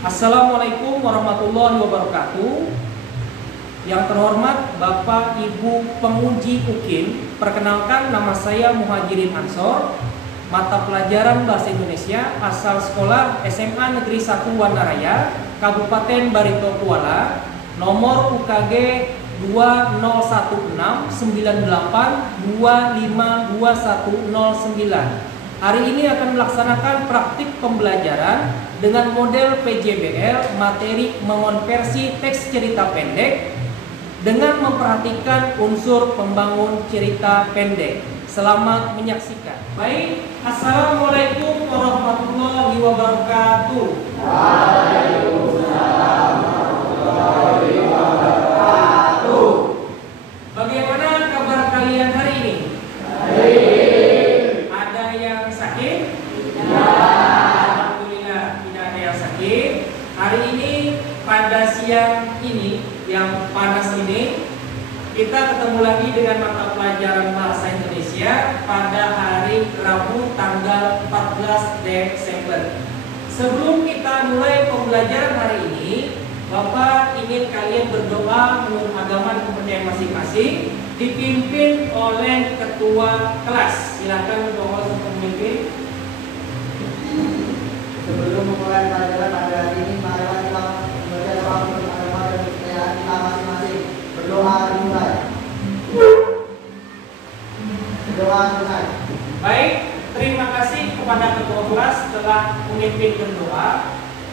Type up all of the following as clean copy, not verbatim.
Assalamualaikum warahmatullahi wabarakatuh. Yang terhormat Bapak Ibu penguji UKIM, perkenalkan nama saya Muhajirin Ansor, mata pelajaran Bahasa Indonesia, asal sekolah SMA Negeri 1 Wanaraya, Kabupaten Barito Kuala, nomor UKG 201698252109. Hari ini akan melaksanakan praktik pembelajaran dengan model PJBL, materi mengonversi teks cerita pendek dengan memperhatikan unsur pembangun cerita pendek. Selamat menyaksikan. Baik, Assalamualaikum warahmatullahi wabarakatuh. Waalaikumsalam warahmatullahi wabarakatuh. Bagaimana kabar kalian hari ini? Baik. Ada yang sakit? Tidak. Alhamdulillah tidak ada yang sakit. Hari ini pada siang ini yang panas ini kita ketemu lagi dengan mata pelajaran Bahasa Indonesia pada hari Rabu tanggal 14 Desember. Sebelum kita mulai pembelajaran hari ini, Bapak ingin kalian berdoa menurut agama dan kepercayaan masing-masing, dipimpin oleh ketua kelas. Silakan berdoa untuk memimpin. Sebelum memulai pelajaran pada hari ini, marilah kita membaca doa menurut agama dan kepercayaan kita masing-masing. Berdoa dimulai. Berdoa dimulai. Baik, terima kasih kepada ketua kelas telah memimpin berdoa.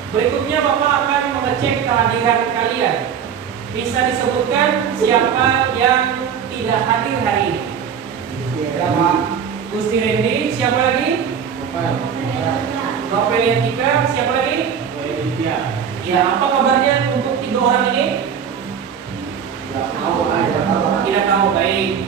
Berikutnya Bapak akan mengecek kehadiran kalian. Bisa disebutkan siapa yang tidak hadir hari ini? Siapa? Gusti Rendi, siapa lagi? Bapak Eliantika, siapa lagi? Ya, apa kabarnya untuk 3 orang ini? Tidak tahu, baik.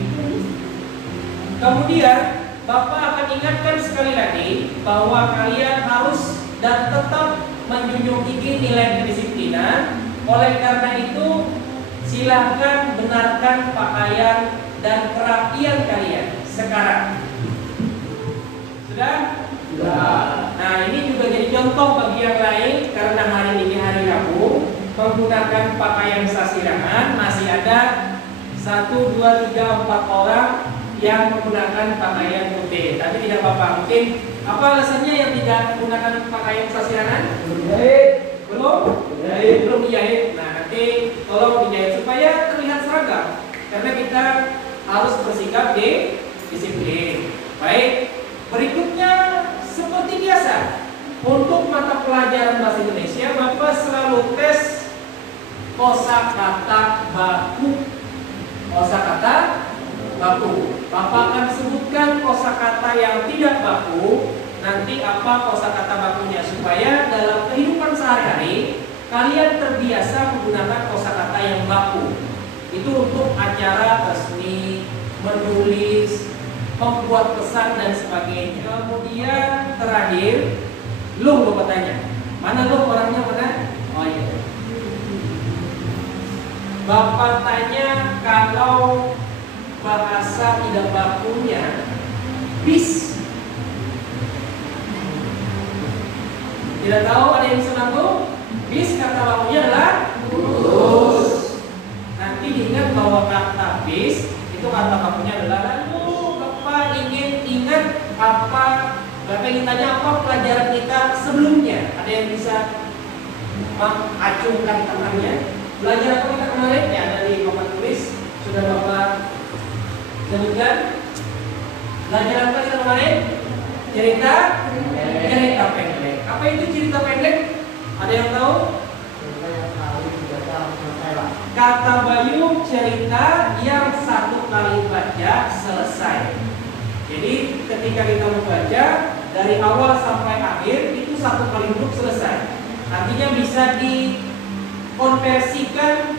Kemudian Bapak akan ingatkan sekali lagi bahwa kalian harus dan tetap menjunjung tinggi nilai kedisiplinan. Oleh karena itu, silakan benarkan pakaian dan kerapian kalian sekarang. Sudah? Nah, ini juga jadi contoh bagi yang lain, karena hari ini hari Rabu menggunakan pakaian sasirangan. Masih ada 1, 2, 3, 4 orang yang menggunakan pakaian putih. Tapi tidak apa-apa. Mungkin apa alasannya yang tidak menggunakan pakaian sasirangan? Belum dijahit. Nah, nanti tolong dijahit supaya terlihat seragam, karena kita harus bersikap disiplin. Baik, berikutnya seperti biasa untuk mata pelajaran Bahasa Indonesia, Bapak selalu tes kosakata baku. Kosakata baku. Bapak akan sebutkan kosakata yang tidak baku. Nanti apa kosakata bakunya, supaya dalam kehidupan sehari-hari kalian terbiasa menggunakan kosakata yang baku. Itu untuk acara resmi, menulis, membuat pesan dan sebagainya. Kemudian terakhir, lu Bapak tanya, mana lu orangnya mana? Oh iya. Bapak tanya kalau bahasa tidak bakunya bis. Tidak tahu, ada yang bisa bantu? Bis kata bakunya adalah bus. Nanti diingat bahwa kata bis itu kata bakunya adalah lalu. Bapak ingin ingat apa? Bapak ingin tanya apa pelajaran kita sebelumnya? Ada yang bisa mengacungkan tangannya? Belajar apa kita kemarin? Ya, ada di Bapak tulis. Sudah Bapak sebutkan. Belajar apa kita kemarin? Cerita pendek. Apa itu cerita pendek? Ada yang tahu? Kata Bayu, cerita yang 1 kali baca selesai. Jadi ketika kita membaca dari awal sampai akhir itu 1 kali duduk selesai. Artinya bisa dikonversikan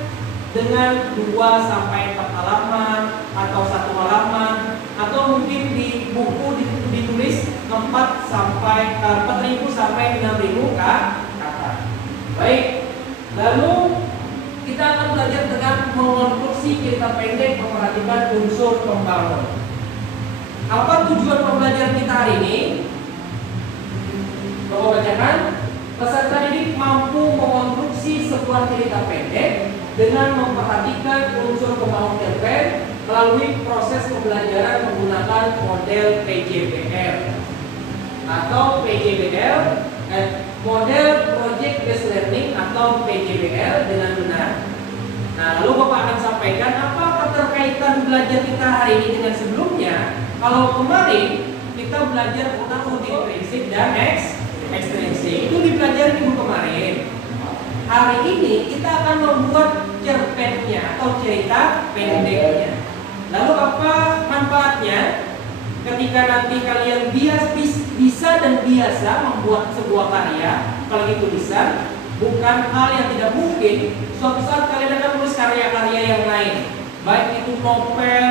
dengan 2 sampai 4 halaman atau 1 halaman, atau mungkin di buku ditulis 4.000 sampai 6.000 kata. Baik, lalu kita akan belajar dengan mengonstruksi cerita pendek, memperhatikan unsur pembangun. Apa tujuan pembelajaran kita hari ini? Bapak bacakan. Peserta didik mampu sebuah cerita pendek dengan memperhatikan unsur pembangun cerpen melalui proses pembelajaran menggunakan model PJBL atau PJBL, model Project Based Learning atau PJBL dengan benar. Nah, lalu Bapak akan sampaikan apa keterkaitan belajar kita hari ini dengan sebelumnya. Kalau kemarin kita belajar tentang intrinsik dan ekstrinsik, itu dipelajari minggu kemarin. Hari ini kita akan membuat cerpennya atau cerita pendeknya. Lalu apa manfaatnya ketika nanti kalian bisa dan biasa membuat sebuah karya? Kalau itu bisa, bukan hal yang tidak mungkin. Suatu saat kalian akan menulis karya-karya yang lain, baik itu novel,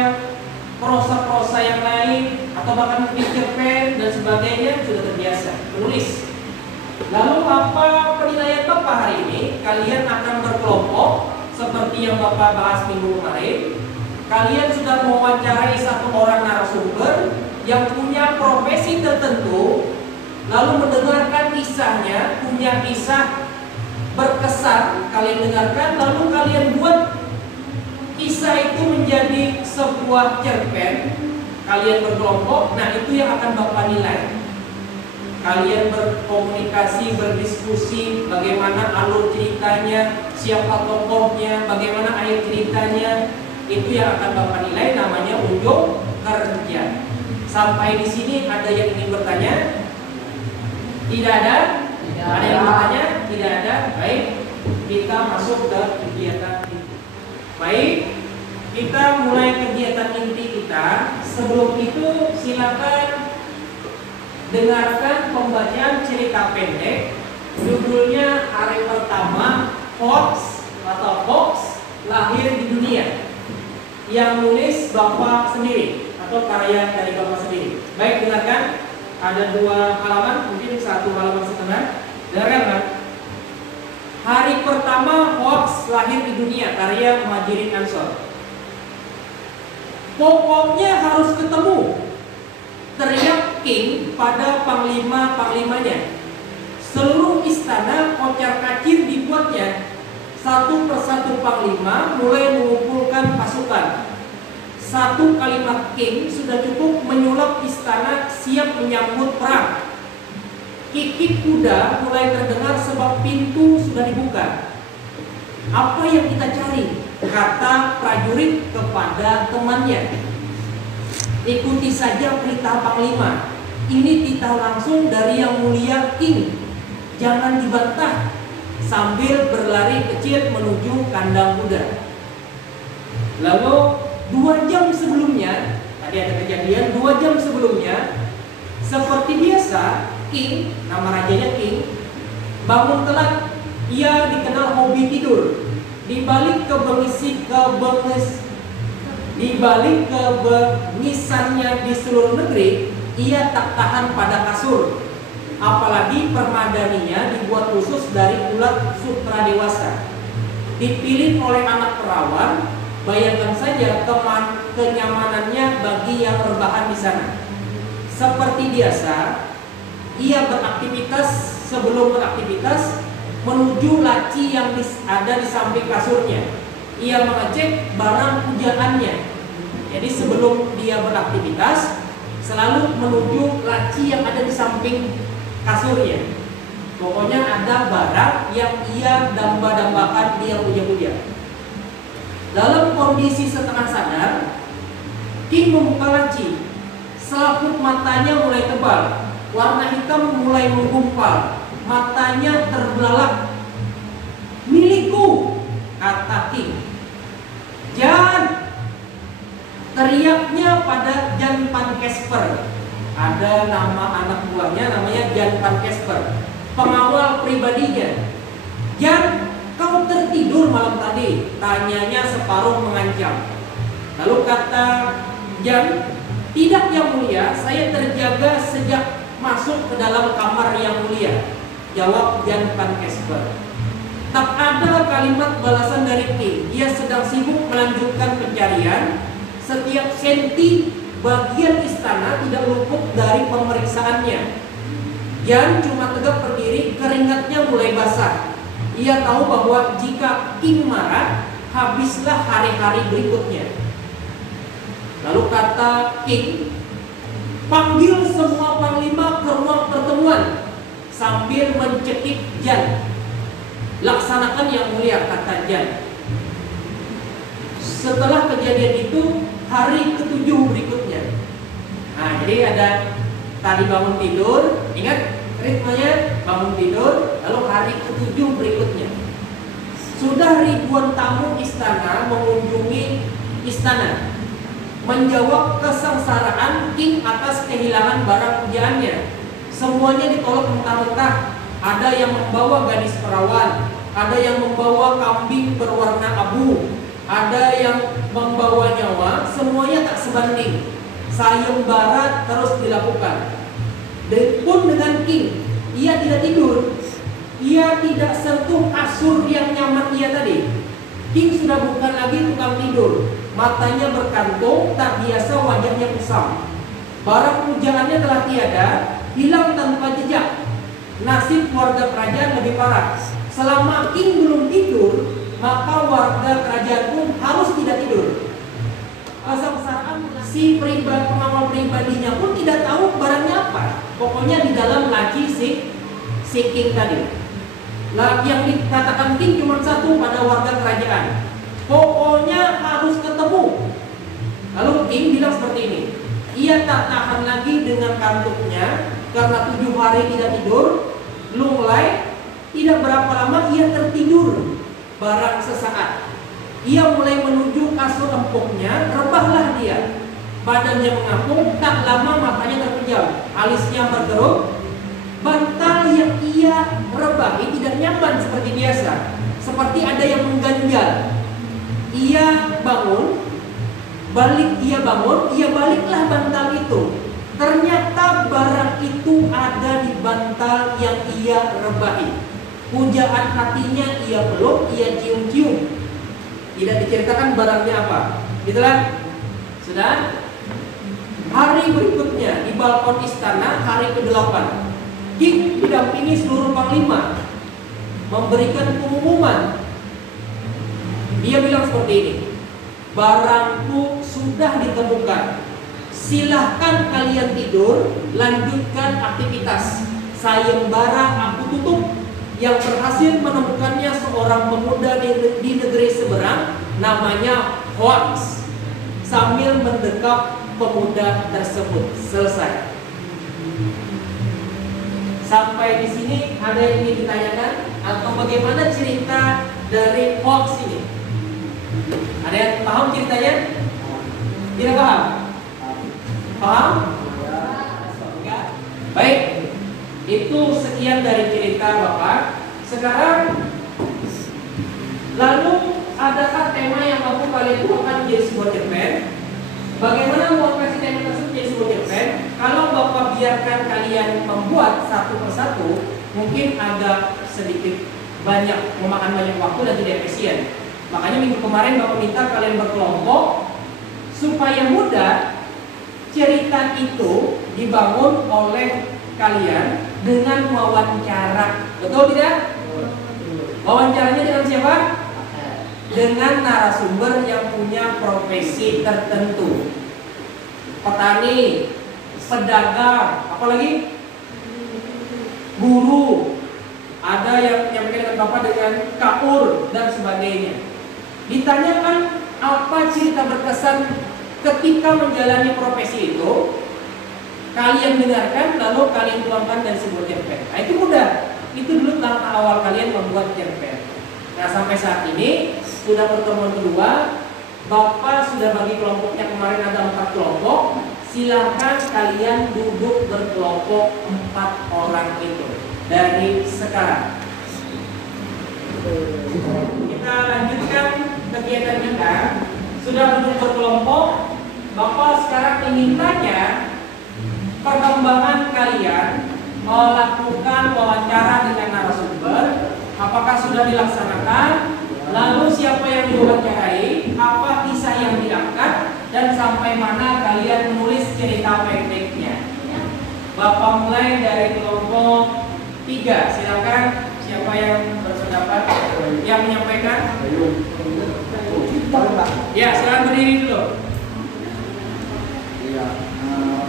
prosa-prosa yang lain, atau bahkan cerpen dan sebagainya, sudah terbiasa menulis. Lalu apa penilaian Bapak hari ini? Kalian akan berkelompok seperti yang Bapak bahas minggu kemarin. Kalian sudah mewawancarai satu orang narasumber yang punya profesi tertentu, lalu mendengarkan kisahnya, punya kisah berkesan, kalian dengarkan, lalu kalian buat kisah itu menjadi sebuah cerpen. Kalian berkelompok, nah itu yang akan Bapak nilai. Kalian berkomunikasi, berdiskusi, bagaimana alur ceritanya, siapa tokohnya, bagaimana akhir ceritanya, itu yang akan Bapak nilai, namanya unjuk kerja. Sampai di sini ada yang ingin bertanya? Tidak ada? Ada yang bertanya? Tidak ada? Baik, kita masuk ke kegiatan inti. Baik, kita mulai kegiatan inti kita. Sebelum itu silakan dengarkan pembacaan cerita pendek. Judulnya hari pertama Fox atau Fox lahir di dunia. Yang nulis Bapak sendiri atau karya dari Bapak sendiri. Baik, dengarkan. Ada 2 halaman, mungkin 1 halaman setengah. Dengarkan kan? Hari pertama Fox lahir di dunia, karya Muhajirin Ansor. Pokoknya harus ketemu, teriak King pada panglima-panglimanya. Seluruh istana kocar-kacir dibuatnya. Satu persatu panglima mulai mengumpulkan pasukan. Satu kalimat King sudah cukup menyulap istana siap menyambut perang. Kikik kuda mulai terdengar sebab pintu sudah dibuka. Apa yang kita cari? Kata prajurit kepada temannya. Ikuti saja perintah panglima. Ini titah langsung dari yang mulia King. Jangan dibantah. Sambil berlari kecil menuju kandang kuda. Lalu 2 jam sebelumnya, tadi ada kejadian 2 jam sebelumnya, seperti biasa, King, nama rajanya King, bangun telat. Ia dikenal hobi tidur. Di balik kebengisannya di seluruh negeri, ia tak tahan pada kasur. Apalagi permadaninya dibuat khusus dari ulat sutra dewasa. Dipilih oleh anak perawan, bayangkan saja kenyamanannya bagi yang rebahan di sana. Seperti biasa, ia beraktivitas. Sebelum beraktivitas, menuju laci yang ada di samping kasurnya. Ia mengecek barang pujaannya. Jadi sebelum dia beraktivitas, selalu menuju laci yang ada di samping kasurnya. Pokoknya ada barang yang ia damba-dambakan, dia puja-puja. Dalam kondisi setengah sadar, King membuka laci. Selaput matanya mulai tebal, warna hitam mulai menggumpal, matanya terbelalak. "Milikku," kata King. "Jan!" teriaknya pada Jan van Casper. Ada nama anak buahnya namanya Jan van Casper, pengawal pribadinya. "Jan, kau tertidur malam tadi?" tanyanya separuh mengancam. Lalu kata Jan, "Tidak yang mulia, saya terjaga sejak masuk ke dalam kamar yang mulia," jawab Jan van Casper. Tak ada kalimat balasan dari King. Ia sedang sibuk melanjutkan pencarian. Setiap senti bagian istana tidak luput dari pemeriksaannya. Jan cuma tegak berdiri, keringatnya mulai basah. Ia tahu bahwa jika king marah, habislah hari-hari berikutnya. Lalu kata king, panggil semua panglima ke ruang pertemuan sambil mencekik Jan. Laksanakan yang mulia, kata Jan. Setelah kejadian itu, hari ke-7 berikutnya. Nah, jadi ada tadi bangun tidur, ingat ritmenya, bangun tidur, lalu hari ke-7 berikutnya. Sudah ribuan tamu istana mengunjungi istana, menjawab kesengsaraan king atas kehilangan barang pujaannya. Semuanya ditolak mentah-mentah. Ada yang membawa gadis perawan, ada yang membawa kambing berwarna abu, ada yang membawa nyawa. Semuanya tak sebanding. Sayembara terus dilakukan. Dan pun dengan king, ia tidak tidur. Ia tidak sentuh kasur yang nyaman ia tadi. King sudah bukan lagi tukang tidur. Matanya berkantung, tak biasa wajahnya kusam. Barang pujaannya telah tiada, hilang tanpa jejak. Nasib warga kerajaan lebih parah. Selama king belum tidur, maka warga kerajaan pun harus tidak tidur. Kesengsaraan si pengawal pribadinya pun tidak tahu barangnya apa. Pokoknya di dalam laci si king tadi. Nah, yang dikatakan king cuma satu pada warga kerajaan. Pokoknya harus ketemu. Lalu king bilang seperti ini. Ia tak tahan lagi dengan kantuknya karena 7 hari tidak tidur. Lunglai, tidak berapa lama ia tertidur. Barang sesaat ia mulai menuju kasur empuknya. Rebahlah dia. Badannya mengapung, tak lama matanya terpejam, alisnya bergeruk. Bantal yang ia rebahi tidak nyaman seperti biasa, seperti ada yang mengganjal. Ia bangun, ia baliklah bantal itu. Ternyata barang itu ada di bantal yang ia rebahi. Pujaan hatinya ia peluk, ia cium-cium. Tidak diceritakan barangnya apa. Gitulah. Sudah. Hari berikutnya di balkon istana, hari ke-8, king didampingi seluruh panglima memberikan pengumuman. Dia bilang seperti ini. Barangku sudah ditemukan. Silahkan kalian tidur, lanjutkan aktivitas. Sayembara aku tutup. Yang berhasil menemukannya seorang pemuda di negeri seberang, namanya Hoax. Sambil mendekap pemuda tersebut. Selesai. Sampai di sini ada yang ingin ditanyakan atau bagaimana cerita dari Hoax ini? Ada yang paham ceritanya? Tidak paham? Paham? Enggak? Baik. Itu sekian dari cerita Bapak. Sekarang lalu adakah tema yang mampu kalian buatkan menjadi sebuah cerpen? Bagaimana mengoperasi tema tersebut menjadi sebuah cerpen? Kalau Bapak biarkan kalian membuat satu persatu, mungkin agak sedikit memakan banyak waktu dan tidak efisien. Makanya minggu kemarin Bapak minta kalian berkelompok supaya mudah. Cerita itu dibangun oleh kalian dengan wawancara. Betul tidak? Wawancaranya dengan siapa? Dengan narasumber yang punya profesi tertentu. Petani, pedagang, apalagi guru. Ada yang menyampaikan dengan Bapak dengan kaur dan sebagainya. Ditanyakan apa cerita berkesan ketika menjalani profesi itu. Kalian dengarkan, lalu kalian tuangkan dari sebuah cerpen. Nah, itu mudah. Itu dulu langkah awal kalian membuat cerpen. Nah, sampai saat ini sudah pertemuan kedua. Bapak sudah bagi kelompoknya, kemarin ada 4 kelompok. Silahkan kalian duduk berkelompok 4 orang itu dari sekarang. Kita lanjutkan kegiatan kita. Sudah duduk berkelompok. Bapak sekarang ingin tanya perkembangan kalian melakukan wawancara dengan narasumber. Apakah sudah dilaksanakan? Lalu siapa yang diwawancarai? Apa kisah yang diangkat? Dan sampai mana kalian menulis cerita pendeknya? Bapak mulai dari kelompok 3. Silakan Siapa yang berpendapat? Yang menyampaikan? Boleh Pak? Ya, silakan berdiri dulu. Iya.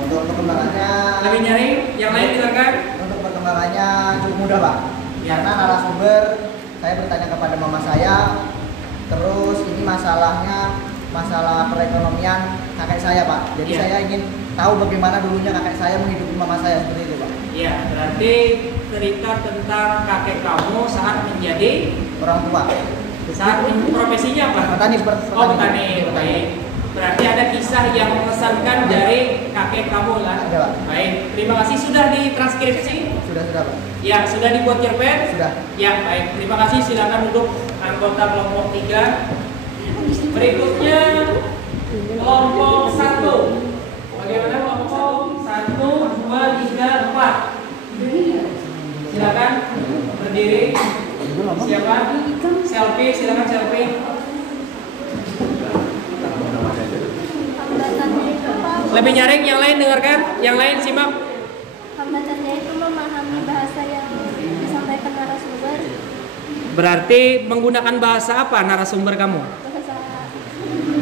Untuk perkembangannya. Lebih nyaring, yang lain silakan. Untuk perkembangannya cukup mudah Pak. Ya. Karena narasumber saya bertanya kepada mama saya. Terus ini masalah perekonomian kakek saya Pak. Jadi Ya. saya ingin tahu bagaimana dulunya kakek saya menghidupi mama saya seperti itu Pak. Ya, berarti cerita tentang kakek kamu saat menjadi Orang tua. profesinya apa? Petani. Oh, petani. Baik. Berarti ada kisah yang mengesankan dari kakek kamu lah. Ada, Pak. Baik. Terima kasih sudah ditranskripsi. Sudah Pak. Ya, sudah dibuat cerpen. Sudah. Ya, baik. Terima kasih. Silakan duduk anggota kelompok 3. Berikutnya kelompok 1. Bagaimana kelompok 1, 2, 3, 4? Silakan berdiri. Siapa? Selfie, silakan selfie. Lebih nyaring, yang lain dengarkan, yang lain simak. Hambatannya itu memahami bahasa yang disampaikan narasumber. Berarti menggunakan bahasa apa narasumber kamu?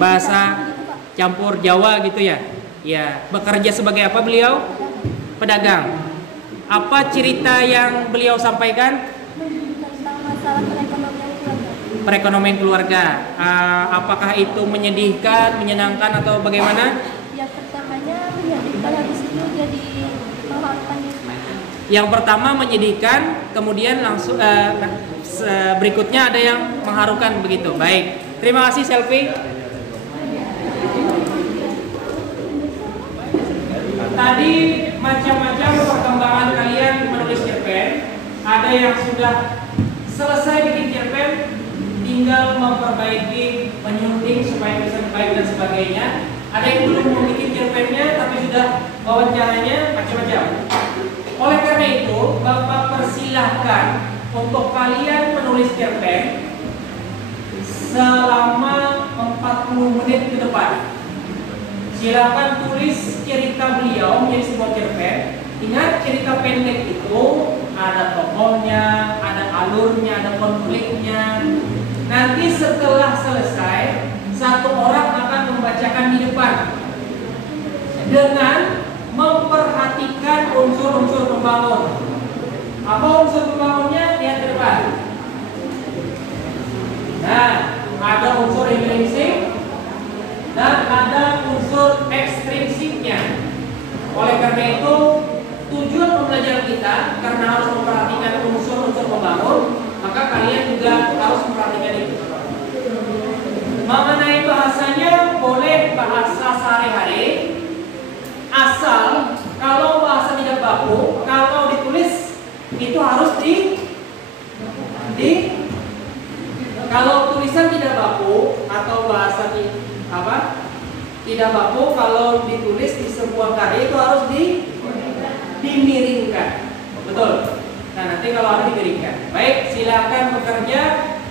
Bahasa campur Jawa gitu ya? Ya, bekerja sebagai apa beliau? Pedagang. Apa cerita yang beliau sampaikan? Tentang masalah Perekonomian keluarga. Apakah itu menyedihkan, menyenangkan atau bagaimana? Yang pertamanya menyedihkan, habis itu jadi mengharapkan. Yang pertama menyedihkan, kemudian langsung berikutnya ada yang mengharukan begitu. Baik. Terima kasih selfie. Tadi macam-macam perkembangan kalian menulis cerpen. Ada yang sudah selesai bikin cerpen, tinggal memperbaiki, menyunting supaya bisa baik dan sebagainya. Ada yang belum membuat cerpennya tapi sudah wawancaranya, macam-macam. Oleh karena itu, Bapak persilahkan untuk kalian menulis cerpen selama 40 menit ke depan. Silakan tulis cerita beliau menjadi sebuah cerpen. Ingat, cerita pendek itu ada tokohnya, ada alurnya, ada konfliknya. Nanti setelah selesai, satu orang akan membacakan di depan dengan memperhatikan unsur-unsur pembangun. Apa unsur pembangunnya? Lihat ke depan. Nah, ada unsur intrinsik dan ada unsur ekstrinsiknya. Oleh karena itu, tujuan pembelajaran kita karena harus memperhatikan unsur-unsur pembangun, maka kalian juga harus memperhatikan itu. Mengenai bahasanya, boleh bahasa sehari-hari, asal kalau bahasa tidak baku, kalau ditulis itu harus kalau tulisan tidak baku atau bahasa tidak baku, kalau ditulis di sebuah karya itu harus dimiringkan. Betul. Nah, nanti kalau ada dimiringkan. Baik, silakan bekerja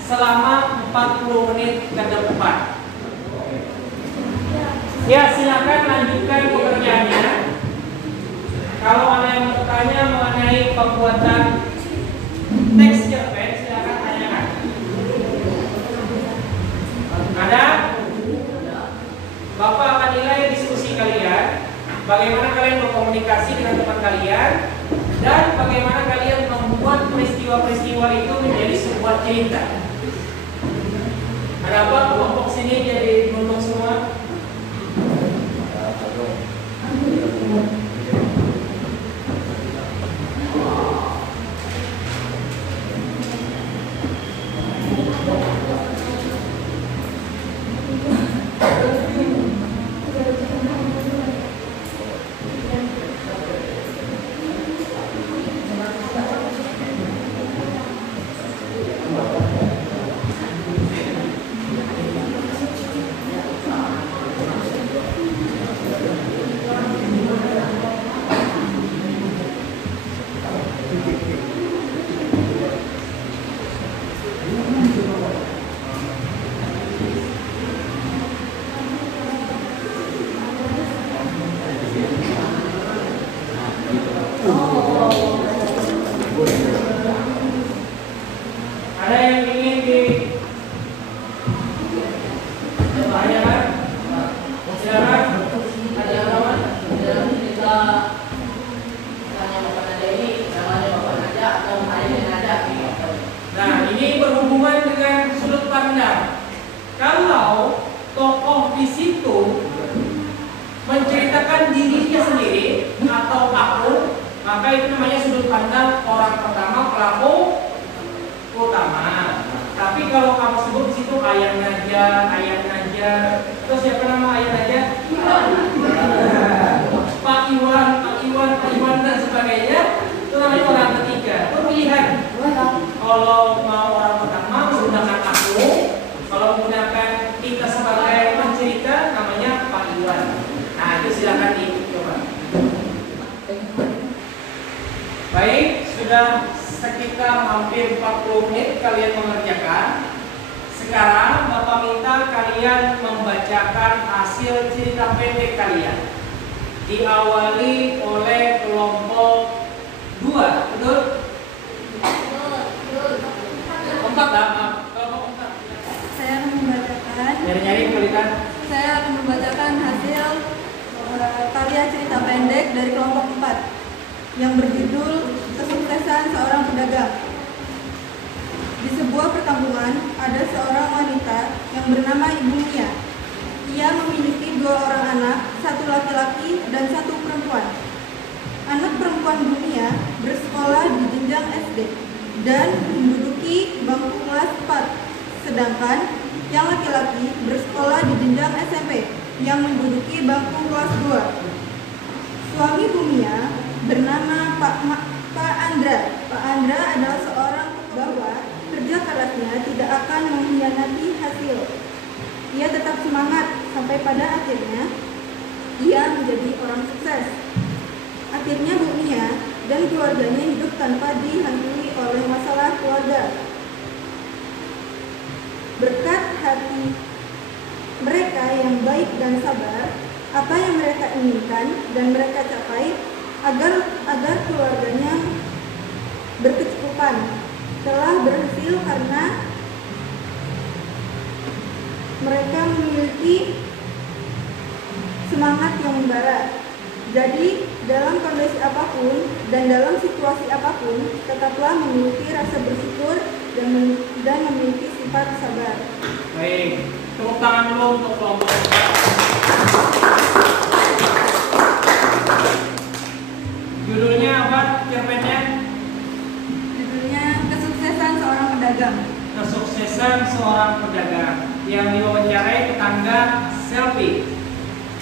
selama 40 menit ke depan. Ya, silakan lanjutkan pekerjaannya. Kalau ada yang bertanya mengenai pembuatan teks cerpen, silakan tanyakan. Ada? Bapak akan nilai diskusi kalian, bagaimana kalian berkomunikasi dengan teman kalian, dan bagaimana kalian membuat peristiwa-peristiwa itu menjadi sebuah cerita. Ada apa? Kelompok sini jadi nunduk semua. Ada yang ingin ditanyakan? Silakan. Ada kawan? Kita tanya Bapak Nada ini namanya Bapak Nada atau ayahnya Nada? Nah, ini berhubungan dengan sudut pandang. Kalau tokoh di situ menceritakan dirinya sendiri atau akun, maka itu namanya sudut pandang orang pertama, pelaku utama. Tapi kalau kamu sebut di situ ayah Naja, terus siapa nama ayah Naja? Pak Iwan dan sebagainya, itu namanya orang ketiga. Itu pilihan. Kalau mau orang pertama menggunakan aku, kalau menggunakan kita sebagai pencerita namanya Pak Iwan. Nah, itu silakan dicoba. Baik, sudah sekitar hampir 40 menit kalian mengerjakan. Sekarang Bapak minta kalian membacakan hasil cerita pendek kalian. Diawali oleh kelompok 2, betul? 4 lah, kelompok 4. Saya akan membacakan. Nyari-nyari kalian. Saya akan membacakan hasil karya cerita pendek dari kelompok 4 yang berjudul Kesuksesan Seorang Pedagang. Di sebuah perkampungan ada seorang wanita yang bernama Ibu Mia. Ia memiliki 2 orang anak, 1 laki-laki dan 1 perempuan. Anak perempuan Bu Mia bersekolah di jenjang SD dan menduduki bangku kelas 4, sedangkan yang laki-laki bersekolah di jenjang SMP yang menduduki bangku kelas 2. Suami Bu Mia bernama Pak Andra. Pak Andra adalah seorang bahwa kerja kerasnya tidak akan mengkhianati hasil. Ia tetap semangat sampai pada akhirnya ia menjadi orang sukses. Akhirnya Bu Mia dan keluarganya hidup tanpa dihantui oleh masalah keluarga. Berkat hati mereka yang baik dan sabar, apa yang mereka inginkan dan mereka capai agar keluarganya berkecukupan telah berhasil karena mereka memiliki semangat yang membara. Jadi dalam kondisi apapun dan dalam situasi apapun tetaplah memiliki rasa bersyukur dan memiliki sifat sabar. Baik, tepuk tangan dulu untuk kelompok. Judulnya apa cerpennya? Judulnya Kesuksesan Seorang Pedagang. Kesuksesan Seorang Pedagang. Yang diwawancarai tetangga selfie.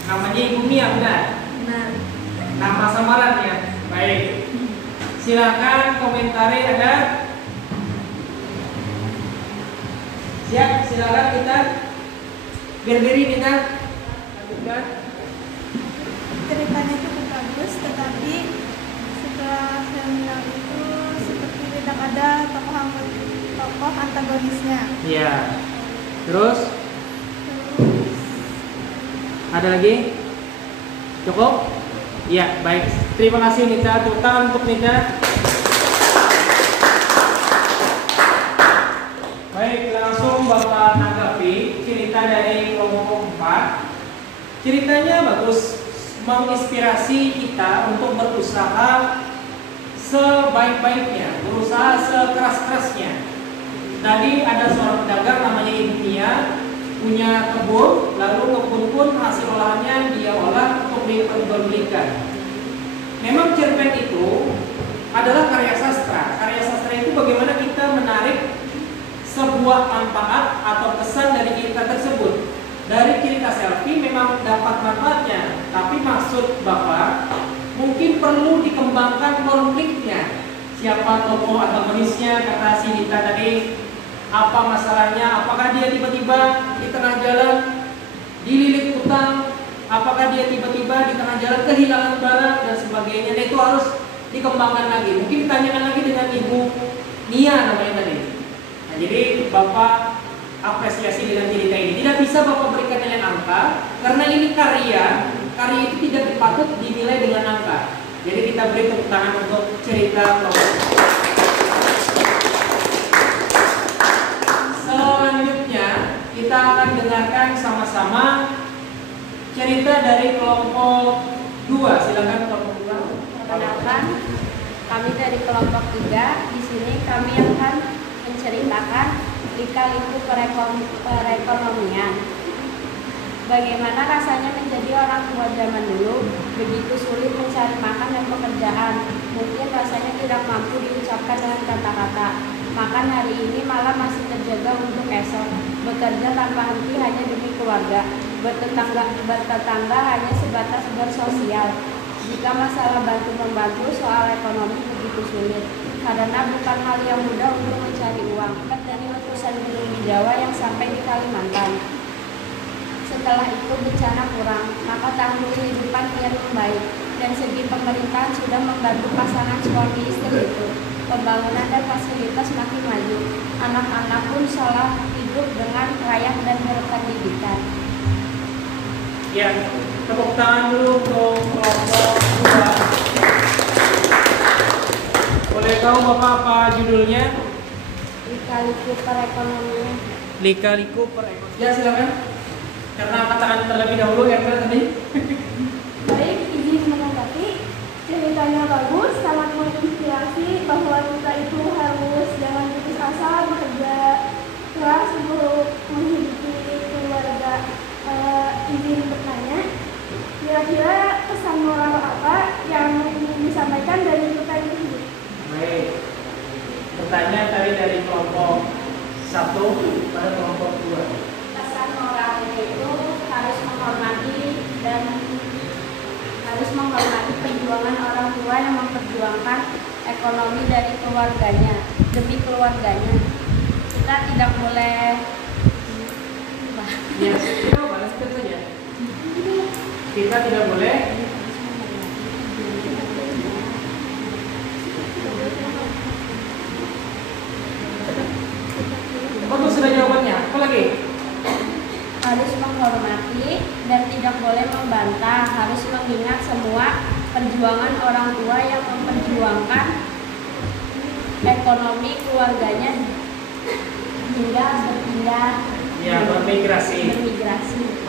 Namanya Ibu Mia, benar? Benar. Nama samarannya. Baik. Silakan komentari ada. Siap, silakan kita berdiri kita lanjutkan. Ceritanya cukup bagus, tetapi setelah seminar itu seperti tidak ada tokoh antagonisnya. Iya. Terus ada lagi? Cukup? Iya, baik. Terima kasih Nita. Tepuk tangan untuk Nita. Baik, langsung Bapak tanggapi cerita dari kelompok 4. Ceritanya bagus, menginspirasi kita untuk berusaha sebaik-baiknya, berusaha sekeras-kerasnya. Tadi ada seorang pedagang namanya Ibu Mia, punya kebun, lalu kebun pun hasil olahannya dia olah untuk diperjualbelikan. Memang cerpen itu adalah karya sastra. Karya sastra itu bagaimana kita menarik sebuah manfaat atau kesan dari cerita tersebut. Dari cerita selfie memang dapat manfaatnya, tapi maksud Bapak mungkin perlu dikembangkan konfliknya. Siapa tokoh antagonisnya, kata si Dita tadi, apa masalahnya, apakah dia tiba-tiba di tengah jalan dililit utang, apakah dia tiba-tiba di tengah jalan kehilangan barang dan sebagainya. Nah, itu harus dikembangkan lagi. Mungkin ditanyakan lagi dengan Ibu Nia namanya tadi. Nah, jadi Bapak apresiasi dengan cerita ini. Tidak bisa Bapak berikan nilai angka karena ini karya itu tidak patut dinilai dengan angka. Jadi kita beri tepuk tangan untuk cerita kelompok. dari kelompok 2, silakan kelompok 2. Perkenalkan, kami dari kelompok 3. Di sini kami akan menceritakan lika-liku perekonomian. Bagaimana rasanya menjadi orang tua zaman dulu, begitu sulit mencari makan dan pekerjaan. Mungkin rasanya tidak mampu diucapkan dengan kata-kata. Makan hari ini malam masih terjaga untuk esok. Bekerja tanpa henti hanya demi keluarga. Bertetangga hanya sebatas bersosial. Jika masalah bantu-membantu, soal ekonomi begitu sulit. Karena bukan hal yang mudah untuk mencari uang. Dari letusan gunung di Jawa yang sampai di Kalimantan. Setelah itu bencana kurang, maka tahun kehidupan kian membaik. Dan segi pemerintahan sudah membantu pasangan suami istri itu. Pembangunan dan fasilitas makin maju. Anak-anak pun seolah hidup dengan layak dan berpendidikan. Ya, tepuk tangan dulu untuk kelompok 2. Boleh tahu Bapak apa judulnya? Lika-liku perekonomian. Lika-liku perekonomian. Ya, silakan. Karena katakan terlebih dahulu ya tadi. Baik, izin menanggapi. Ceritanya bagus, sangat menginspirasi bahwa kita itu harus jangan putus asa, bekerja keras untuk menghidupi keluarga. Izin bertanya, kira-kira pesan moral apa yang ingin disampaikan dari cerita ini? Baik. Bertanya tadi dari kelompok 1 pada kelompok 2. Pesan moralnya itu harus menghormati perjuangan orang tua yang memperjuangkan ekonomi dari keluarganya demi keluarganya. Kita tidak boleh Ya, kita balas saja. Kita tidak boleh bagus, sudah jawabannya. Apa lagi? harus menghormati dan tidak boleh membantah, harus mengingat semua perjuangan orang tua yang memperjuangkan ekonomi keluarganya hingga berpindah bermigrasi.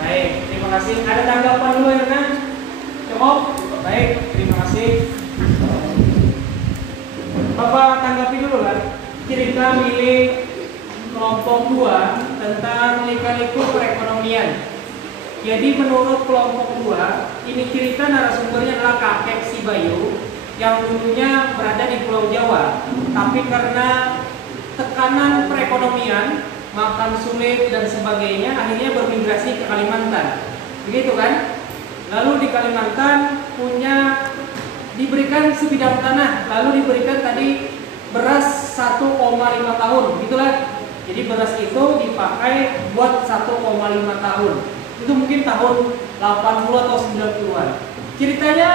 Baik, terima kasih. Ada tanggapan dulu Erna? Cukup? Baik, terima kasih. Bapak tanggapi dulu kan cerita milik kelompok 2 tentang lika-liku perekonomian. Jadi menurut kelompok 2, ini cerita narasumbernya adalah kakek si Bayu yang dulunya berada di Pulau Jawa, tapi karena tekanan perekonomian, makan sulit dan sebagainya, akhirnya bermigrasi ke Kalimantan. Begitu kan? Lalu di Kalimantan diberikan sebidang tanah, lalu diberikan tadi beras 1,5 tahun, gitulah. Jadi beras itu dipakai buat 1,5 tahun. Itu mungkin tahun 80 atau 90-an. Ceritanya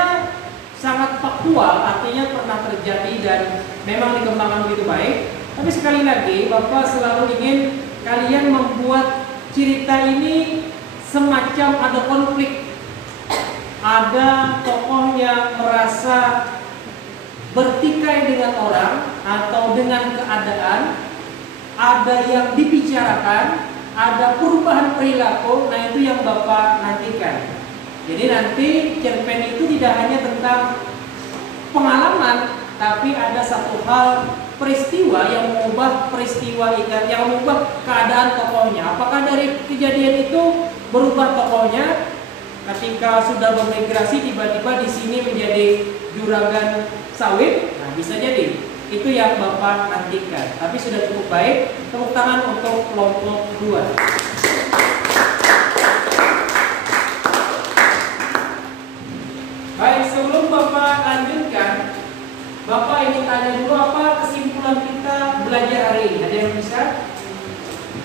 sangat faktual, artinya pernah terjadi dan memang dikembangkan begitu baik. Tapi sekali lagi, Bapak selalu ingin kalian membuat cerita ini semacam ada konflik. Ada tokoh yang merasa bertikai dengan orang atau dengan keadaan, ada yang dibicarakan, ada perubahan perilaku. Nah, itu yang Bapak nantikan. Jadi nanti cerpen itu tidak hanya tentang pengalaman, tapi ada satu hal peristiwa yang mengubah yang mengubah keadaan tokohnya. Apakah dari kejadian itu berubah tokohnya? Ketika sudah bermigrasi tiba-tiba di sini menjadi juragan sawit, nah bisa jadi itu yang Bapak nantikan. Tapi sudah cukup baik. Tepuk tangan untuk kelompok 2. Baik, sebelum Bapak lanjutkan, Bapak ingin tanya dulu apa kesimpulan kita belajar hari ini. Ada yang bisa?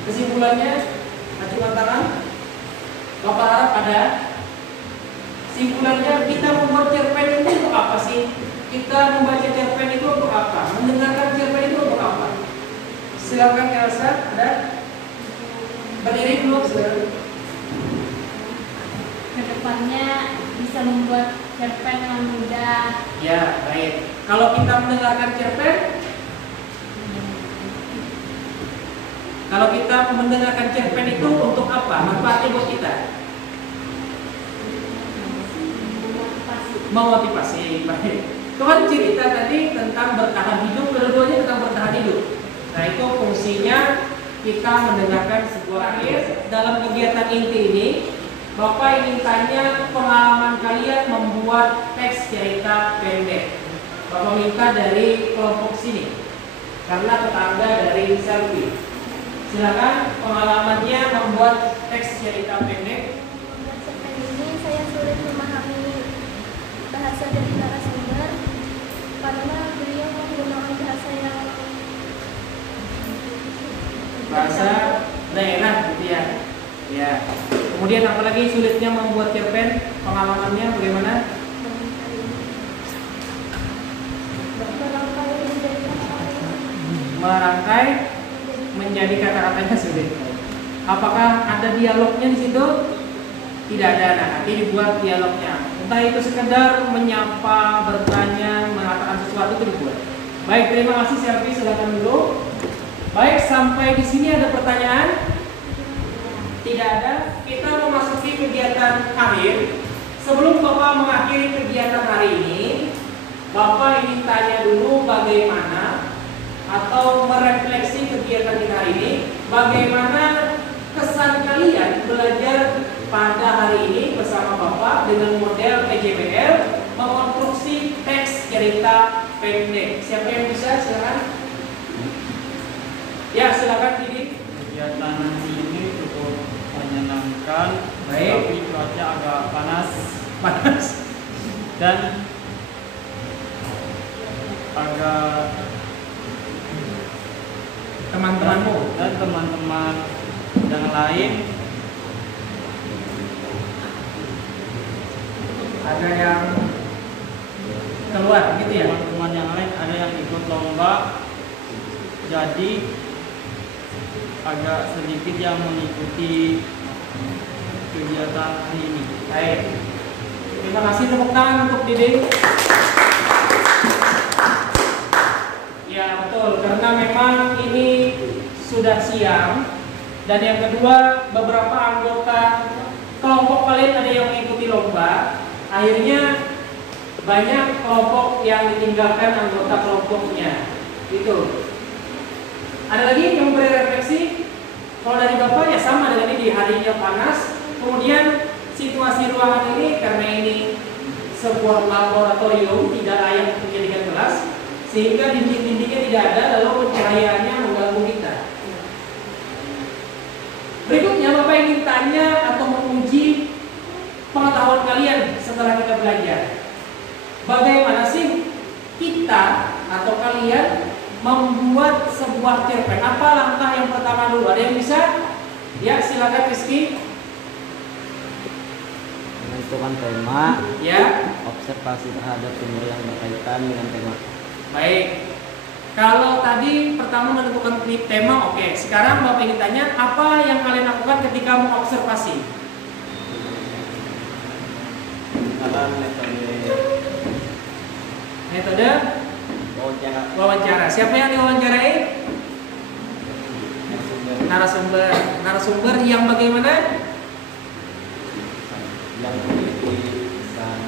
Kesimpulannya, acungkan tangan. Bapak harap ada. Kesimpulannya, kita membuat cerpen itu untuk apa sih? Kita membaca cerpen itu untuk apa? Mendengarkan cerpen itu untuk apa? Silakan Elsa, ada? Berdiri dulu, silakan. Kedepannya bisa membuat cerpen yang mudah. Ya, baik. Kalau kita mendengarkan cerpen, itu untuk apa? Manfaatnya buat kita? memotivasi. Baik. Tuhan cerita tadi tentang bertahan hidup, kedua-duanya tentang bertahan hidup. Nah, itu fungsinya kita mendengarkan sebuah akhir. Dalam kegiatan inti ini, Bapak ingin tanya pengalaman kalian membuat teks cerita pendek. Bapak minta dari kelompok sini, karena tetangga dari Selvi. Silakan pengalamannya membuat teks cerita pendek. Membuat cerpen ini saya sulit memahami bahasa dari narasumber karena beliau menggunakan bahasa yang Bahasa daerah gitu ya. Ya. Kemudian apalagi sulitnya membuat cerpen, pengalamannya bagaimana? Merangkai menjadi kata-katanya sulit. Apakah ada dialognya di situ? Tidak ada. Nah, nanti dibuat dialognya. Entah itu sekedar menyapa, bertanya, mengatakan sesuatu itu dibuat. Baik, terima kasih Selvi, silakan dulu. Baik, sampai di sini ada pertanyaan? Tidak ada. Kita memasuki kegiatan akhir. Sebelum Bapak mengakhiri kegiatan hari ini, Bapak ingin tanya dulu bagaimana atau merefleksi kegiatan kita hari ini, bagaimana kesan kalian belajar pada hari ini bersama Bapak dengan model PJBL mengkonstruksi teks cerita pendek. Siapa yang bisa? Silakan. Ya, silakan Didi. Kegiatan hari ini cukup menyenangkan, Baik. tapi cuaca agak panas dan agak Teman-temanmu dan teman-teman yang lain ada yang keluar gitu ya? teman-teman yang lain ada yang ikut lomba, jadi agak sedikit yang mengikuti kegiatan hari ini. Baik. Terima kasih, tepuk tangan untuk Didi. Ya betul, karena memang ini sudah siang. Dan yang kedua, beberapa anggota kelompok kalian ada yang mengikuti lomba. Akhirnya banyak kelompok yang ditinggalkan anggota kelompoknya. Itu. Ada lagi yang memberi refleksi? Kalau dari Bapak ya sama dengan ini, di harinya panas. Kemudian situasi ruangan ini karena ini sebuah laboratorium tidak layak untuk dijadikan kelas, sehingga dinding-dindingnya tidak ada, lalu pencahayaannya mengganggu kita. Berikutnya Bapak ingin tanya atau menguji pengetahuan kalian setelah kita belajar. Bagaimana sih kita atau kalian membuat sebuah cerpen? Apa langkah yang pertama dulu? Ada yang bisa? Ya, silakan Rizky. Menentukan tema, Ya. observasi terhadap sumber yang berkaitan dengan tema. Baik. Kalau tadi pertama menentukan tema, oke. Sekarang Bapak ingin tanya, apa yang kalian lakukan ketika mengobservasi? Dalam Metode wawancara wawancara. Siapa yang diwawancarai? Narasumber. Narasumber yang bagaimana? yang memiliki pesan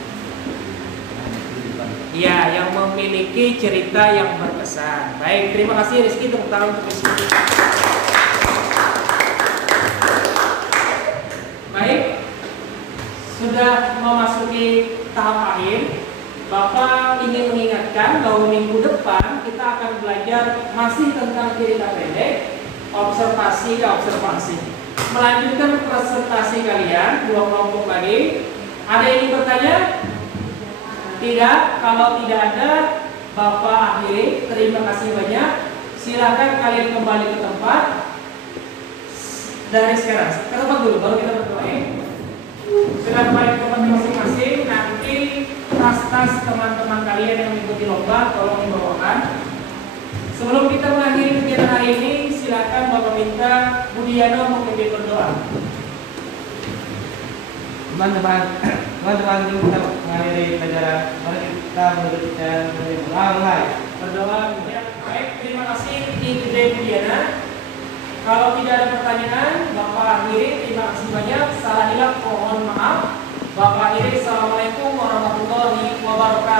kehidupan. Iya, yang memiliki cerita yang berkesan. Baik, terima kasih Rizky, tepuk tangan untuk Rizky. Baik, sudah memasuki tahap akhir. Bapak ingin mengingatkan bahwa minggu depan kita akan belajar masih tentang cerita pendek, observasi. Melanjutkan presentasi kalian, 2 kelompok lagi. Ada yang ingin bertanya? Tidak. Kalau tidak ada, Bapak akhiri. Terima kasih banyak. Silakan kalian kembali ke tempat. Dari sekarang, ke tempat dulu, baru kita berdoa. Sudah kembali ke tempat masing-masing. Nanti tas-tas teman-teman kalian yang mengikuti lomba tolong dibawakan. Sebelum kita mengakhiri kegiatan hari ini, silakan Bapak minta Budiano memimpin berdoa. Teman-teman, kita mengakhiri pelajaran. Mari kita melanjutkan mulai. Berdoa. Ya, baik, terima kasih di Gede Budiana. Kalau tidak ada pertanyaan, Bapak akhiri. Terima kasih banyak. Salah hilap mohon maaf. Bapak akhiri. Assalamualaikum warahmatullahi wabarakatuh. wabarakatuh.